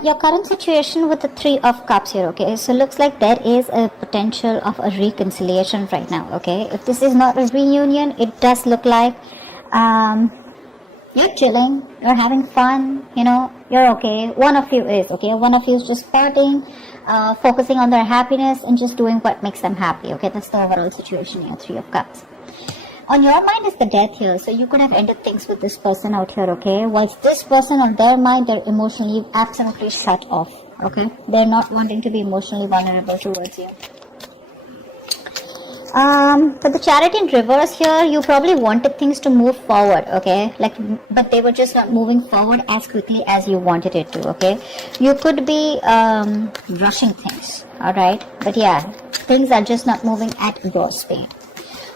Your current situation with the Three of Cups here, okay? So looks like there is a potential of a reconciliation right now, okay? If this is not a reunion, it does look like you're chilling, you're having fun, you know, you're okay. One of you is, okay? One of you is just partying, focusing on their happiness and just doing what makes them happy, okay? That's the overall situation here, Three of Cups. On your mind is the Death here, so you could have ended things with this person out here, okay? Whilst this person on their mind, they're emotionally absolutely shut off, okay? They're not wanting to be emotionally vulnerable towards you. For the Chariot in reverse here, you probably wanted things to move forward, okay? But they were just not moving forward as quickly as you wanted it to, okay? You could be rushing things, alright? But yeah, things are just not moving at your speed.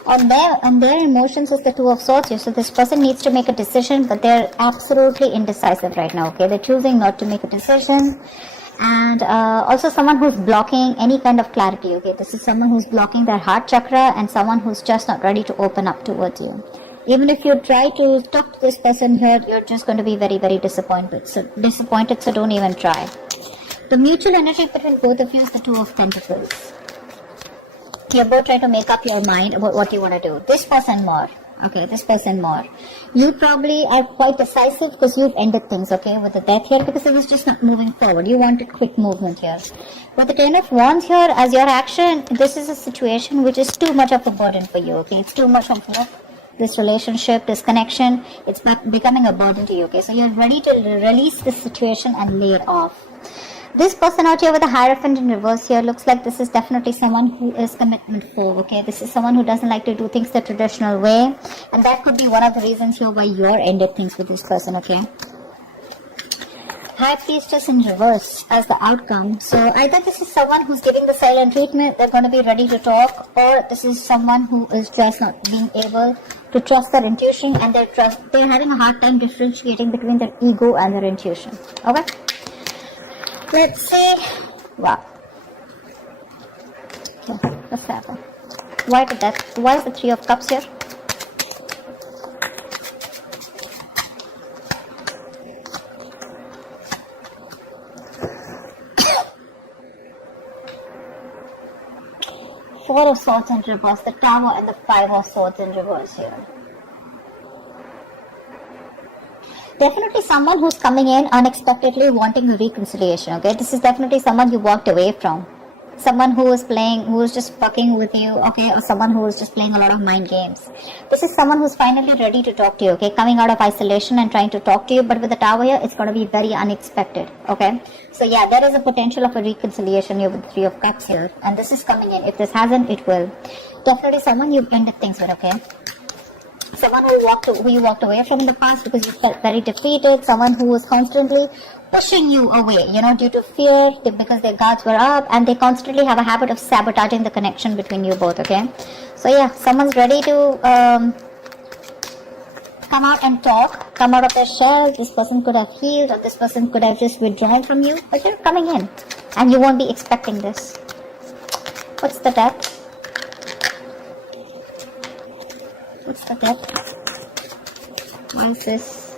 On their emotions is the Two of Swords here. So this person needs to make a decision, but they're absolutely indecisive right now, okay? They're choosing not to make a decision. And also someone who's blocking any kind of clarity, okay? This is someone who's blocking their heart chakra and someone who's just not ready to open up towards you. Even if you try to talk to this person here, you're just going to be very, very disappointed. So don't even try. The mutual energy between both of you is the Two of Pentacles. You're both trying to make up your mind about what you want to do. This person more. Okay, this person more. You probably are quite decisive because you've ended things, okay, with the Death here, because it was just not moving forward. You wanted quick movement here. With the Ten of Wands here, as your action, this is a situation which is too much of a burden for you, okay? It's too much of this relationship, this connection. It's becoming a burden to you, okay? So you're ready to release this situation and lay it off. This person out here with the Hierophant in reverse here looks like this is definitely someone who is commitment phobe, okay? This is someone who doesn't like to do things the traditional way. And that could be one of the reasons here why you're ended things with this person, okay? High Priestess in reverse as the outcome. So either this is someone who's giving the silent treatment, they're going to be ready to talk, or this is someone who is just not being able to trust their intuition and they're having a hard time differentiating between their ego and their intuition, okay? Let's see. Wow. Okay, what's happened? Why did that? Why is the Three of Cups here? Four of Swords in reverse, the Tower and the Five of Swords in reverse here. Definitely someone who's coming in unexpectedly wanting a reconciliation, okay? This is definitely someone you walked away from. Someone who is just fucking with you, okay? Or someone who is just playing a lot of mind games. This is someone who's finally ready to talk to you, okay? Coming out of isolation and trying to talk to you, but with the Tower here, it's going to be very unexpected, okay? So yeah, there is a potential of a reconciliation here with the Three of Cups here. And this is coming in. If this hasn't, it will. Definitely someone you've ended things with, okay? Someone who you walked away from in the past because you felt very defeated. Someone who was constantly pushing you away, you know, due to fear, because their guards were up, and they constantly have a habit of sabotaging the connection between you both, okay? So yeah, someone's ready to come out and talk, come out of their shell. This person could have healed, or this person could have just withdrawn from you, but you're coming in, and you won't be expecting this. What's the Death? What's the Death? Why is this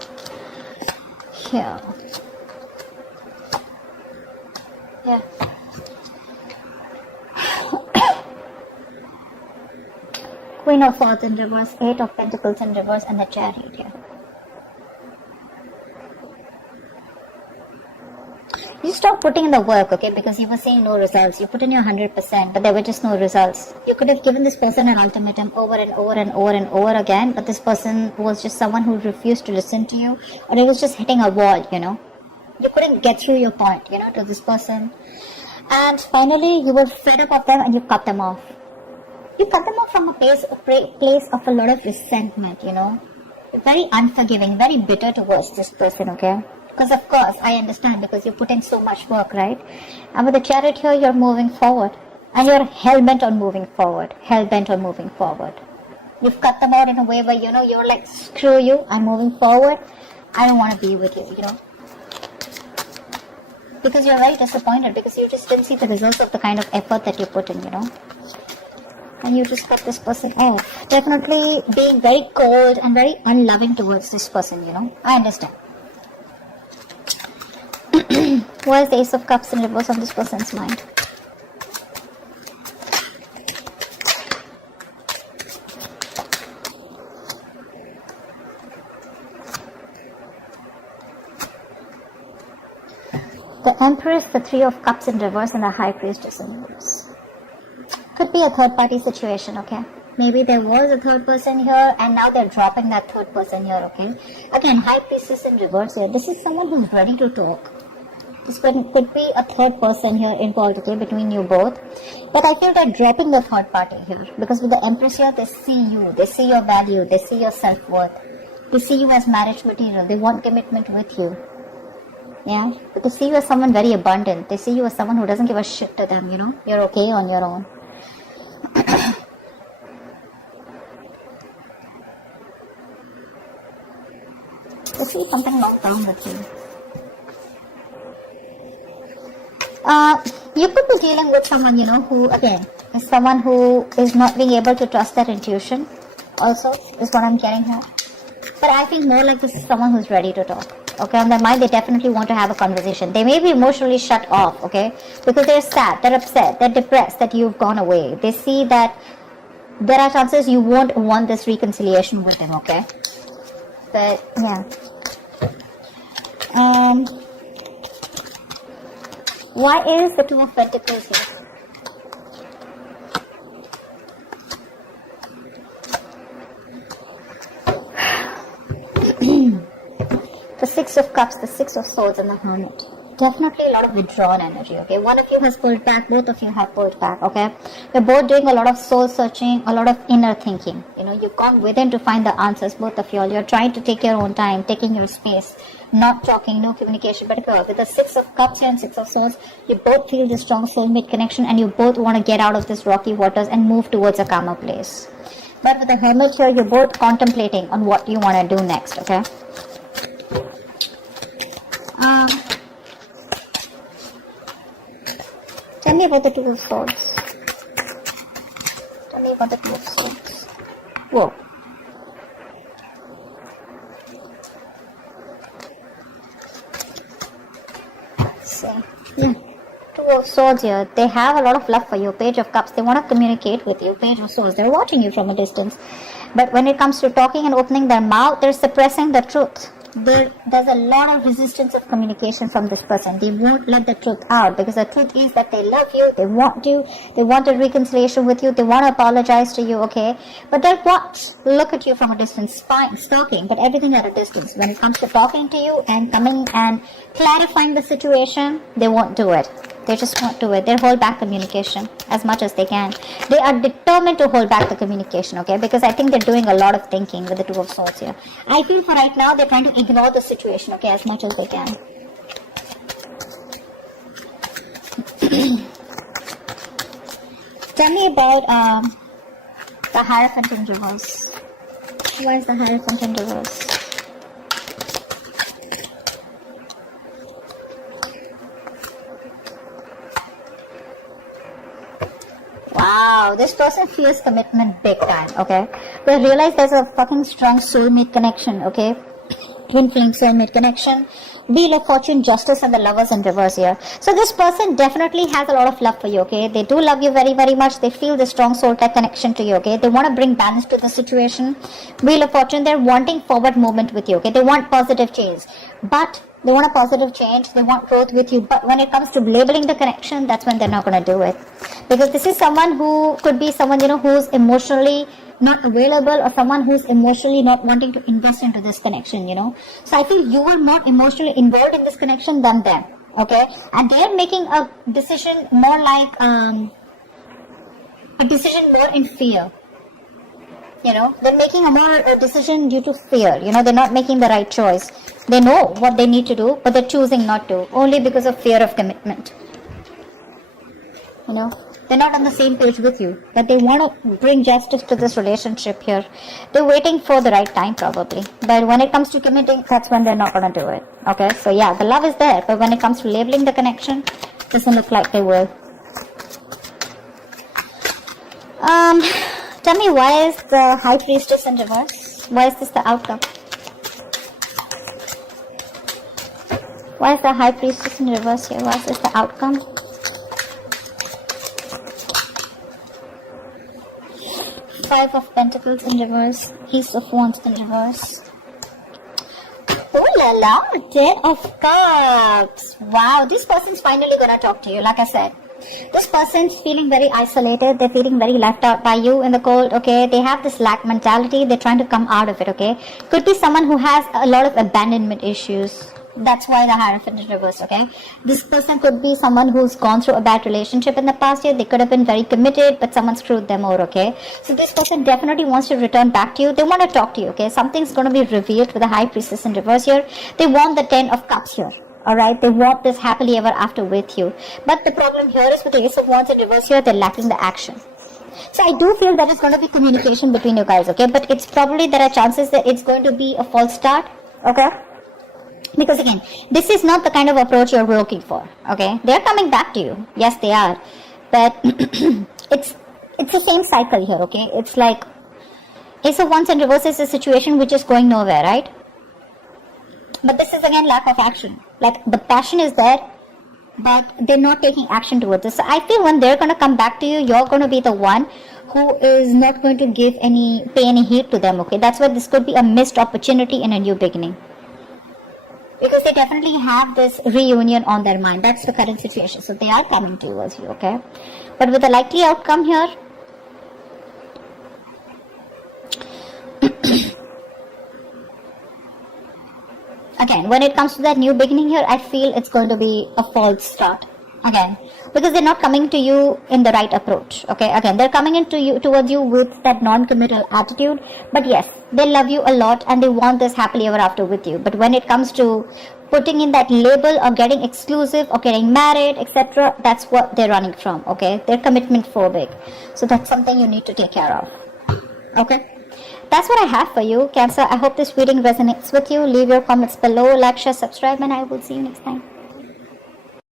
here? Yeah. Queen of Swords in reverse, Eight of Pentacles in reverse, and the Chariot here. You stop putting in the work, okay, because you were seeing no results. You put in your 100%, but there were just no results. You could have given this person an ultimatum over and over and over and over again, but this person was just someone who refused to listen to you, or it was just hitting a wall, you know. You couldn't get through your point, you know, to this person. And finally, you were fed up of them and you cut them off. You cut them off from a place of a lot of resentment, you know. Very unforgiving, very bitter towards this person, okay. Because of course, I understand, because you put in so much work, right? And with the Chariot here, you're moving forward. And you're hell-bent on moving forward. Hell-bent on moving forward. You've cut them out in a way where, you know, you're like, screw you, I'm moving forward. I don't want to be with you, you know. Because you're very disappointed, because you just didn't see the results of the kind of effort that you put in, you know. and you just cut this person off. Definitely being very cold and very unloving towards this person, you know. I understand. Why is the Ace of Cups in reverse on this person's mind? The Empress, the Three of Cups in reverse, and the High Priestess in reverse. Could be a third party situation, okay? Maybe there was a third person here and now they're dropping that third person here, okay? Again, High Priestess in reverse here. This is someone who's ready to talk. This could be a third person here involved, okay, between you both. But I feel they're dropping the third party here. Because with the Empress here, they see you. They see your value. They see your self-worth. They see you as marriage material. They want commitment with you. Yeah? But they see you as someone very abundant. They see you as someone who doesn't give a shit to them, you know? You're okay on your own. They see something long term with you. You could be dealing with someone, you know, who, again, is someone who is not being able to trust their intuition, also, is what I'm getting here. But I think more like this is someone who's ready to talk. Okay, on their mind, they definitely want to have a conversation. They may be emotionally shut off, okay, because they're sad, they're upset, they're depressed that you've gone away. They see that there are chances you won't want this reconciliation with them, okay? But, yeah. Why is the Two of Pentacles here? The Six of Cups, the Six of Swords, and the Hermit. Definitely a lot of withdrawn energy, okay? One of you has pulled back, both of you have pulled back, okay? You're both doing a lot of soul searching, a lot of inner thinking. You know, you've gone within to find the answers, both of you all. You're trying to take your own time, taking your space, not talking, no communication. But with the Six of Cups and Six of Swords, you both feel this strong soulmate connection and you both want to get out of this rocky waters and move towards a calmer place. But with the Hermit here, you're both contemplating on what you want to do next, okay? Tell me about the Two of Swords. Tell me about the Two of Swords. Whoa. So, yeah. Two of Swords here. They have a lot of love for you. Page of Cups. They want to communicate with you. Page of Swords. They're watching you from a distance. But when it comes to talking and opening their mouth, they're suppressing the truth. There's a lot of resistance of communication from this person. They won't let the truth out because the truth is that they love you, they want a reconciliation with you, they want to apologize to you, okay? But they'll look at you from a distance, stalking, but everything at a distance. When it comes to talking to you and coming and clarifying the situation, they won't do it. They just won't do it. They'll hold back communication as much as they can. They are determined to hold back the communication, okay? Because I think they're doing a lot of thinking with the Two of Swords here. I feel for right now, they're trying to ignore the situation, okay, as much as they can. Tell me about the Hierophant in reverse. Why is the Hierophant in reverse? Wow, this person feels commitment big time, okay? They realize there's a fucking strong soulmate connection, okay? Twin flame soulmate connection. Wheel of Fortune, Justice, and the Lovers in reverse here. So this person definitely has a lot of love for you, okay? They do love you very, very much. They feel the strong soul type connection to you, okay? They want to bring balance to the situation. Wheel of Fortune, they're wanting forward movement with you, okay? They want positive change. But they want a positive change. They want growth with you. But when it comes to labeling the connection, that's when they're not going to do it. Because this is someone who could be someone, you know, who's emotionally not available or someone who's emotionally not wanting to invest into this connection, you know. So I feel you are more emotionally involved in this connection than them, okay? And they're making a decision more like, a decision more in fear. You know, they're making a decision due to fear. You know, they're not making the right choice. They know what they need to do, but they're choosing not to, only because of fear of commitment. You know, they're not on the same page with you, but they want to bring justice to this relationship here. They're waiting for the right time probably. But when it comes to committing, that's when they're not going to do it. Okay, so yeah, the love is there, but when it comes to labeling the connection, doesn't look like they will. Tell me, why is the High Priestess in reverse? Why is this the outcome? Why is the High Priestess in reverse here? Why is this the outcome? Five of Pentacles in reverse. Ace of Wands in reverse. Oh la la, Ten of Cups. Wow, this person's finally gonna talk to you, like I said. This person's feeling very isolated. They're feeling very left out by you in the cold, okay? They have this lack mentality. They're trying to come out of it, okay? Could be someone who has a lot of abandonment issues. That's why the Hierophant is reversed, okay? This person could be someone who's gone through a bad relationship in the past year. They could have been very committed, but someone screwed them over, okay? So this person definitely wants to return back to you. They want to talk to you, okay? Something's going to be revealed with the High Priestess in reverse here. They want the 10 of Cups here. Alright, they want this happily ever after with you. But the problem here is with the Ace of Wands in reverse here, they're lacking the action. So I do feel that it's going to be communication between you guys, okay? But it's probably, there are chances that it's going to be a false start, okay? Because again, this is not the kind of approach you're looking for, okay? They're coming back to you. Yes, they are. But it's the same cycle here, okay? It's like Ace of Wands in reverse is a situation which is going nowhere, right? But this is again lack of action. Like the passion is there, but they're not taking action towards this. So I feel when they're going to come back to you, you're going to be the one who is not going to pay any heed to them, okay? That's why this could be a missed opportunity in a new beginning. Because they definitely have this reunion on their mind. That's the current situation. So they are coming towards you, okay? But with a likely outcome here, again, when it comes to that new beginning here, I feel it's going to be a false start. Again, because they're not coming to you in the right approach, okay? Again, they're coming towards you with that non-committal attitude. But yes, they love you a lot and they want this happily ever after with you. But when it comes to putting in that label or getting exclusive or getting married, etc., that's what they're running from, okay? They're commitment phobic. So that's something you need to take care of, okay? That's what I have for you, Cancer. I hope this reading resonates with you. Leave your comments below, like, share, subscribe, and I will see you next time.